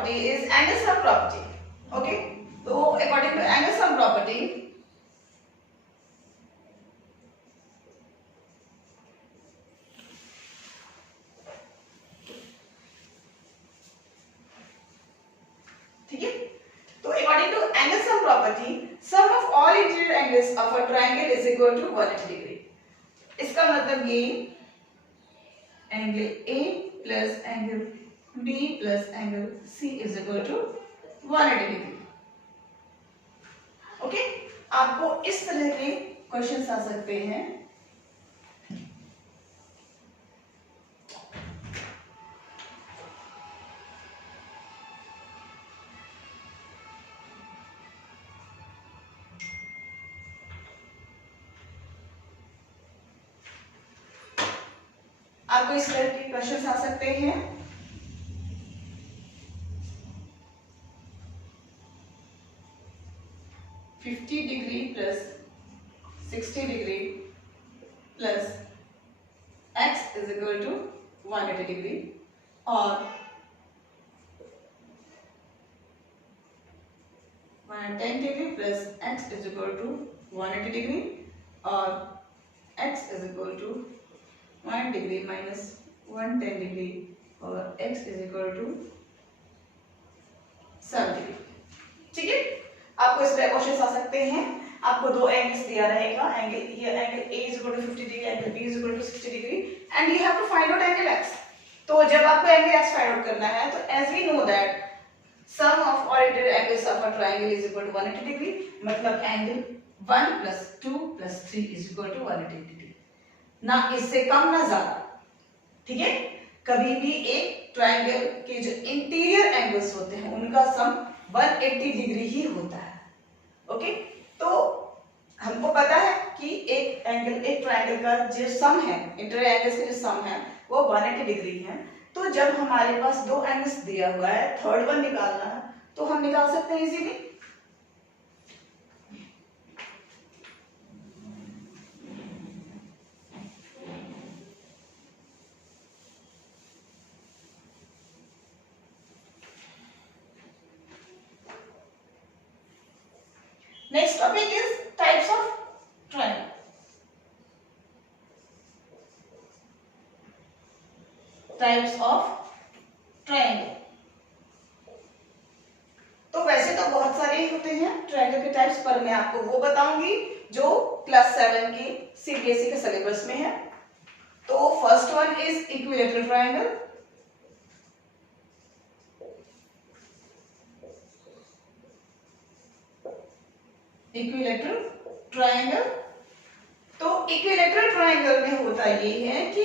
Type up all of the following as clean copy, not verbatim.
property is angle sum property. Okay, so according to angle sum property, ठीक है, तो according to angle sum property, sum of all interior angles of a triangle is equal to 180 degree. इसका मतलब ये angle A plus angle B plus angle C is equal to 180 degree. Okay, आपको इस तरह के क्वेश्चंस आ सकते हैं. आपको इस तरह के क्वेश्चंस आ सकते हैं. Fifty degree plus 60 degree plus x is equal to 180 degree और 110 degree plus x is equal to 180 degree और x is equal to 1 degree minus 110 degree और x is equal to 7 degree. ठीक है, आपको इस तरह क्वेश्चन आ सकते हैं. आपको दो एंगल्स दिया रहेगा, angle here angle A is equal to 50 degree, angle B is equal to 60 degree and you have to find out angle x. तो जब आपको एंगल x फाइंड आउट करना है तो as we know that sum of all interior angles of a triangle is equal to 180 degree, मतलब angle 1 plus 2 plus 3 is equal to 180 degree, ना इससे कम ना ज्यादा. ठीक है, कभी भी एक ट्रायंगल के जो इंटीरियर एंगल्स होते हैं उनका सम 180 डिग्री ही होता है. ओके, तो हमको पता है कि एक एंगल, एक ट्रायंगल का जो सम है, इंटीरियर एंगल्स का जो सम है वो 180 डिग्री है. तो जब हमारे पास दो एंगल्स दिया हुआ है, थर्ड वन निकालना है तो हम निकाल सकते हैं easily. Next topic is types of triangle. Types of triangle. तो वैसे तो बहुत सारे होते हैं ट्रायंगल के टाइप्स, पर मैं आपको वो बताऊंगी जो क्लास 7 के सीबीएसई के सिलेबस में है. तो first one is equilateral triangle. Equilateral triangle. तो इक्विलैटरल ट्रायंगल में होता ये है कि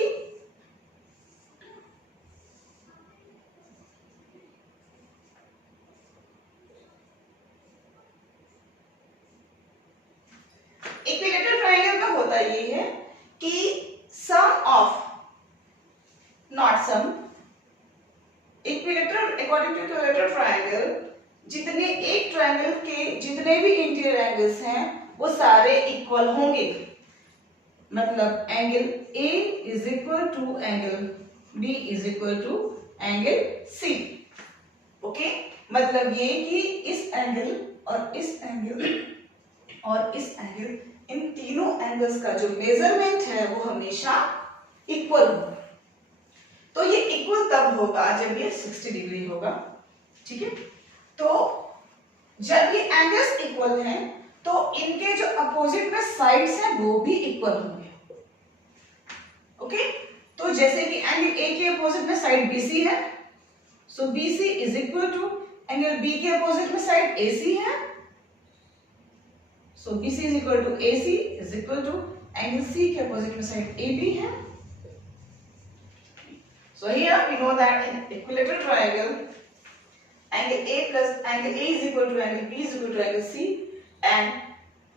इक्विलैटरल ट्रायंगल में होता ये है कि sum of, not sum, equilateral, according to equilateral triangle जितने एक ट्रायंगल के जितने भी इंटीरियर एंगल्स हैं वो सारे इक्वल होंगे. मतलब angle A is equal to angle B is equal to angle C. Okay, मतलब ये कि इस एंगल और इस एंगल और इस एंगल, इन तीनों एंगल्स का जो मेजरमेंट है वो हमेशा इक्वल होगा. तो ये इक्वल तब होगा जब ये 60 डिग्री होगा. ठीक है, तो जब ये एंगल्स इक्वल हैं तो इनके जो अपोजिट में साइड्स हैं वो भी इक्वल होंगे. ओके, तो जैसे कि एंगल A के अपोजिट में साइड BC है, so BC is equal to angle B के अपोजिट में साइड AC है, so BC is equal to AC is equal to angle C के अपोजिट में साइड AB है. So here we know that in equilateral triangle, angle A plus angle A is equal to angle B is equal to angle C, and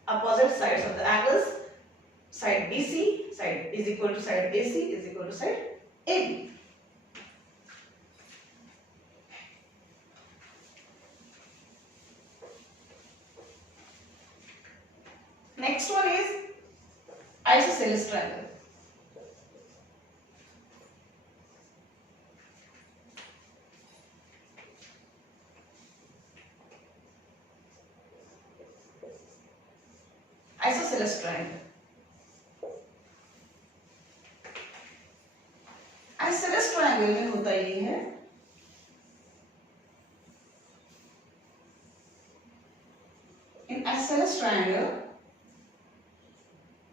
opposite sides of the angles, side BC side is equal to side AC is equal to side AB. Next one is isosceles triangle. Isosceles triangle. Isosceles triangle में होता ये है in isosceles triangle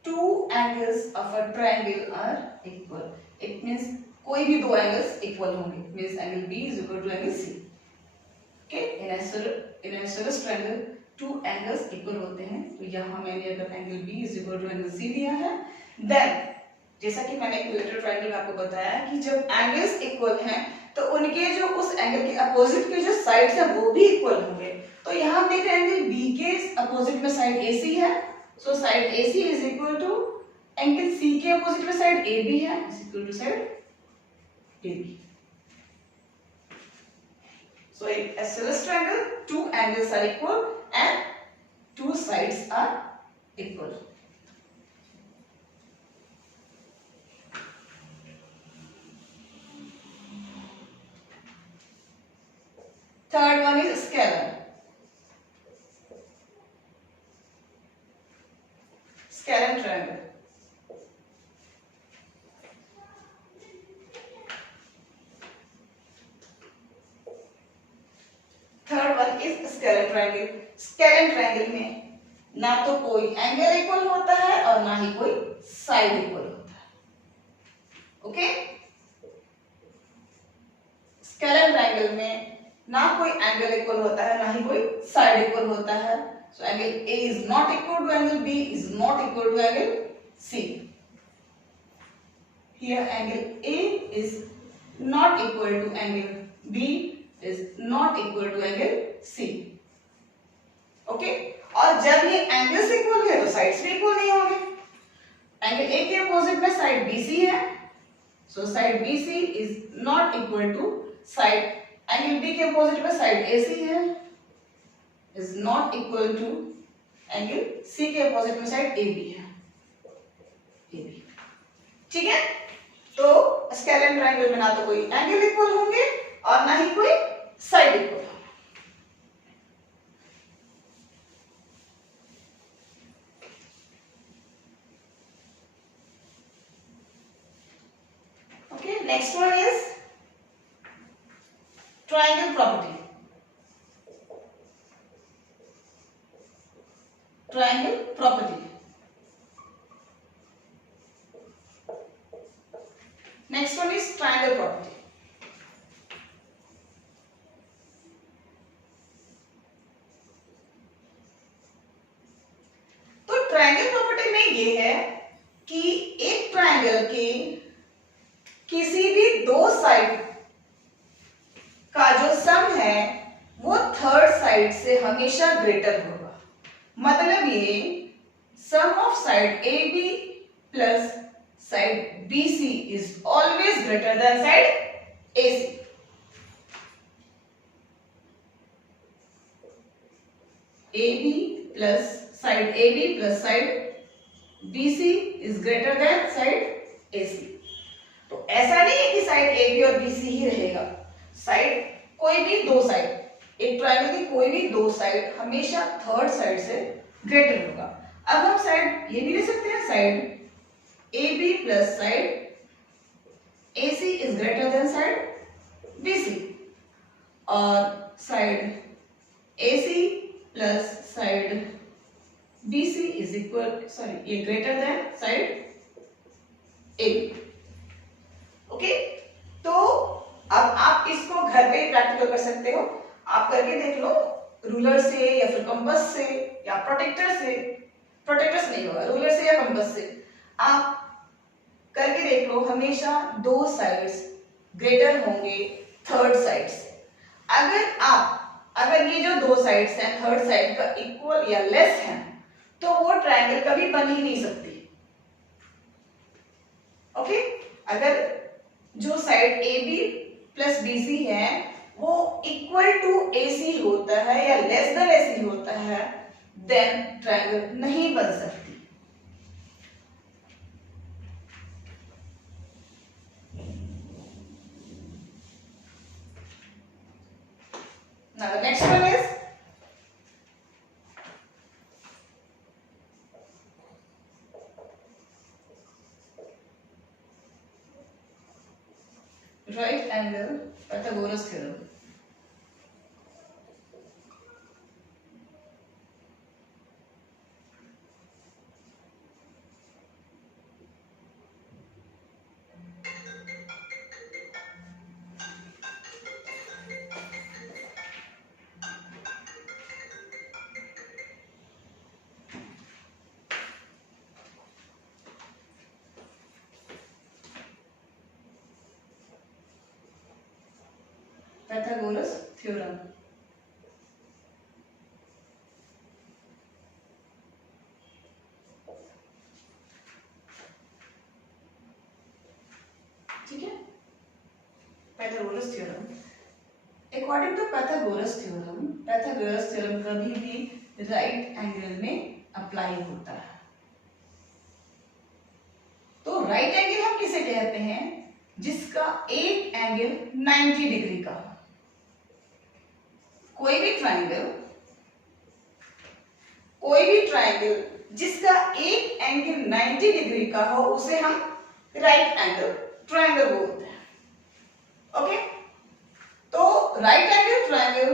two angles of a triangle are equal. It means कोई भी दो angles equal होंगे, means angle B is equal to angle C. Okay, in isosceles triangle two angles equal होते हैं, तो यहाँ मैंने अगर angle B is equal to angle C लिया है, then जैसा कि मैंने इक्विलेटरल ट्रायंगल में आपको बताया कि जब एंगल्स इक्वल हैं तो उनके जो उस एंगल के अपोजिट के जो साइड्स हैं वो भी इक्वल होंगे। तो यहाँ हम देख रहे हैं एंगल B के अपोजिट में साइड AC है, so side AC is equal to angle C के अपोजिट में साइड AB है, is equal to side AB. So in isosceles triangle, two angles are equal and two sides are equal. Third one is scalar. Scalar triangle. Third one is scalar triangle. Scalar triangle में ना तो कोई angle equal होता है और ना ही कोई side equal होता है। ओके, स्केलर ट्रायंगल में ना कोई एंगल इक्वल होता है ना ही कोई साइड इक्वल होता है। So angle A is not equal to angle B is not equal to angle C। Here angle A is not equal to angle B is not equal to angle C. Okay, और जब ये angles equal है तो sides भी equal नहीं होंगे। Angle A के opposite में साइड BC है, so side BC is not equal to side angle B के अपोजिट में साइड AC है, is not equal to angle C के अपोजिट में साइड AB है, AB। ठीक है, तो स्केलर ट्रायंगल में ना तो कोई एंगल इक्वल होंगे और ना ही कोई side equal. Okay, next one is triangle property. Triangle property, next one is triangle property. Triangle property में ये है कि एक ट्रायंगल के किसी भी दो साइड का जो सम है वो थर्ड साइड से हमेशा ग्रेटर होगा। मतलब ये sum of side AB plus side BC is always greater than side AC। AB plus side AB plus side BC is greater than side AC। तो ऐसा नहीं है कि साइड AB और BC ही रहेगा, साइड कोई भी दो साइड, एक ट्रायंगल की कोई भी दो साइड हमेशा थर्ड साइड से ग्रेटर होगा। अब हम साइड ये भी ले सकते हैं, side AB plus side AC is greater than side BC, और side AC plus side BC is equal, sorry ये greater than side AB। Okay, तो अब आप इसको घर पे प्रैक्टिकल कर सकते हो। आप करके देख लो, रूलर से या फिर कंपास से या प्रोटेक्टर से, प्रोटेक्टर से नहीं होगा, रूलर से या कंपास से आप करके देख लो। हमेशा दो साइड्स ग्रेटर होंगे थर्ड साइड से। अगर ये जो दो साइड्स हैं थर्ड साइड का इक्वल या लेस है तो वो ट्रायंगल कभी बन ही नहीं सकती। ओके, अगर जो साइड AB प्लस BC है वो इक्वल टू AC होता है या लेस देन AC होता है, देन ट्रायंगल नहीं बन सकती। Now the next one is angle Pythagoras theorem. Pythagoras theorem. ठीक है, Pythagoras theorem. According to Pythagoras theorem कभी भी राइट एंगल में अप्लाई होता है। तो राइट एंगल हम किसे कहते हैं? जिसका एक एंगल 90 डिग्री का हो। कोई भी ट्राइंगल जिसका एक एंगल 90 डिग्री का हो उसे हम राइट एंगल ट्राइंगल बोलते हैं। ओके, तो राइट एंगल ट्राइंगल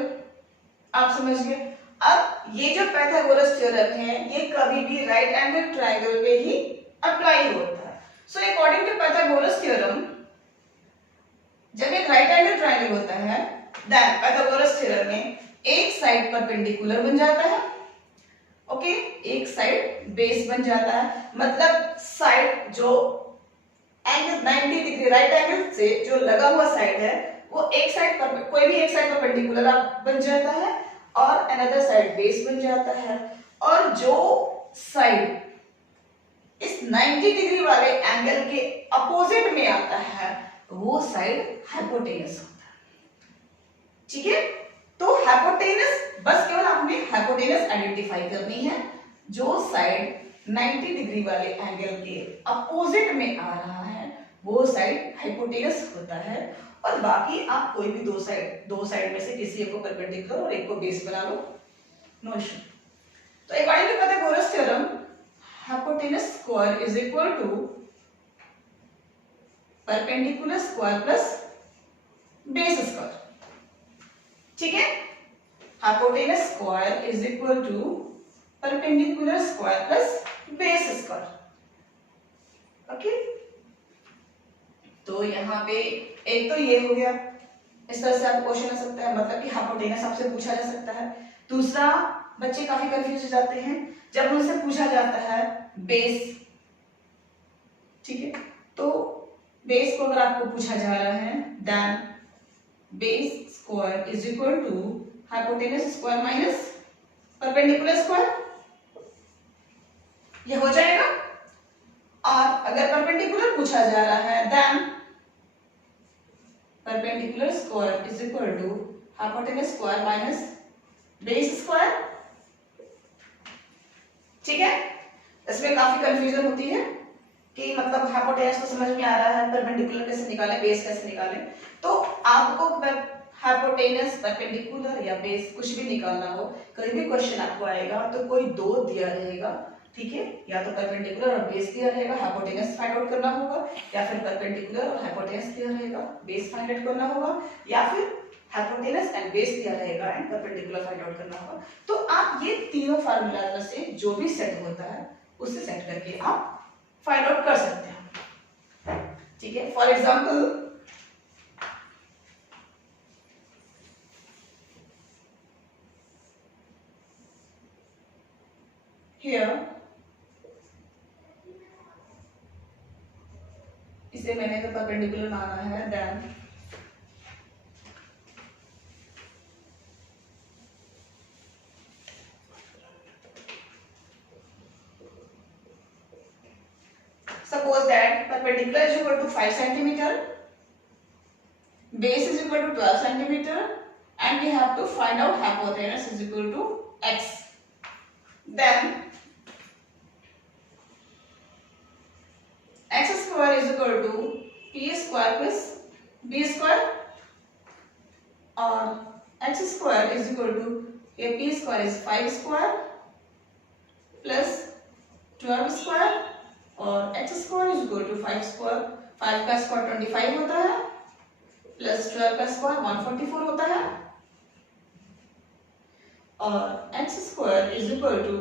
आप समझ गए। अब ये जो पाइथागोरस थ्योरम है ये कभी भी राइट एंगल ट्राइंगल पे ही अप्लाई होता है। So according to Pythagoras theorem जब एक राइट एंगल ट्राइंगल होता है देन पाइथागोरस थ्योरम में एक साइड परपेंडिकुलर बन जाता है। ओके, एक साइड बेस बन जाता है। मतलब साइड जो एंगल 90 डिग्री राइट एंगल से जो लगा हुआ साइड है वो एक साइड पर कोई भी एक साइड परपेंडिकुलर बन जाता है और अनदर साइड बेस बन जाता है। और जो साइड इस 90 डिग्री वाले एंगल के अपोजिट में आता है वो साइड हाइपोटेनस होता है। ठीक है, तो हाइपोटेनस बस केवल आपने हाइपोटेनस आइडेंटिफाई करनी है। जो साइड 90 डिग्री वाले एंगल के अपोजिट में आ रहा है वो साइड हाइपोटेनस होता है। और बाकी आप कोई भी दो साइड में से किसी एक को परपेंडिकुलर और एक को बेस बना लो, नो इशू। तो according to Pythagoras theorem hypotenuse square is equal to perpendicular square plus base square. ठीक है, hypotenuse square is equal to perpendicular square plus base square. Okay, तो यहाँ पे एक तो ये हो गया। इस तरह से आप क्वेश्चन आ सकता है, मतलब कि हाइपोटेनस आपसे पूछा जा सकता है। दूसरा, बच्चे काफी कंफ्यूज हो जाते हैं जब उनसे पूछा जाता है बेस। ठीक है, तो बेस को अगर आपको पूछा जा रहा है then base square is equal to hypotenuse square minus perpendicular square, ये हो जाएगा। और अगर परपेंडिकुलर पूछा जा रहा है then perpendicular square is equal to hypotenuse square minus base square. ठीक है, इसमें काफी कंफ्यूजन होती है कि मतलब हाइपोटेनस तो समझ में आ रहा है, परपेंडिकुलर कैसे निकालें, बेस कैसे निकालें। तो आपको हाइपोटेनस, परपेंडिकुलर या बेस कुछ भी निकालना हो, कहीं भी क्वेश्चन आपको आएगा तो कोई दो दिया रहेगा। ठीक है, या तो परपेंडिकुलर और बेस दिया रहेगा, हाइपोटेनस फाइंड आउट करना होगा, या फिर परपेंडिकुलर और हाइपोटेनस दिया रहेगा, बेस फाइंड आउट करना होगा, या फिर हाइपोटेनस एंड बेस दिया रहेगा एंड परपेंडिकुलर फाइंड आउट करना होगा। तो आप ये तीनों फार्मूला में से जो भी सेट होता है उससे सेट करके आप फाइंड आउट कर सकते हैं। ठीक है, फॉर एग्जांपल हियर, इसे मैंने अगर परपेंडिकुलर माना है then suppose that perpendicular is equal to 5 centimeter, base is equal to 12 centimeter, and we have to find out hypotenuse is equal to x. Then x square is equal to p square plus b square, और x square is equal to ये p square is 5 square plus 12 square, और x square is equal to 5 square, 5 का square 25 होता है, plus 12 का square 144 होता है, और x square is equal to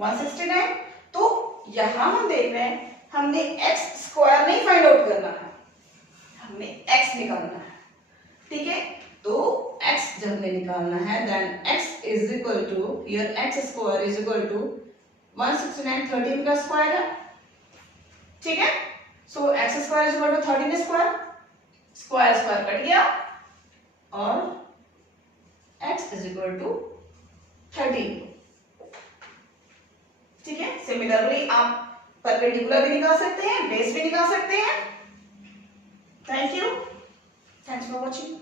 169। तो यहां हम देख रहे हैं हमने एक्स स्क्वायर नहीं फाइंड आउट करना है, हमने एक्स निकालना है, ठीक है। तो x जब हमें निकालना है then x is equal to, here x square is equal to 169 13 का स्क्वायर है, ठीक है। So x square is equal to 13 square, square square cut गया और x इज इक्वल टू 13, ठीक है। सिमिलरली आप परपेंडिकुलर भी निकाल सकते हैं, बेस भी निकाल सकते हैं। Thank you, thanks for watching.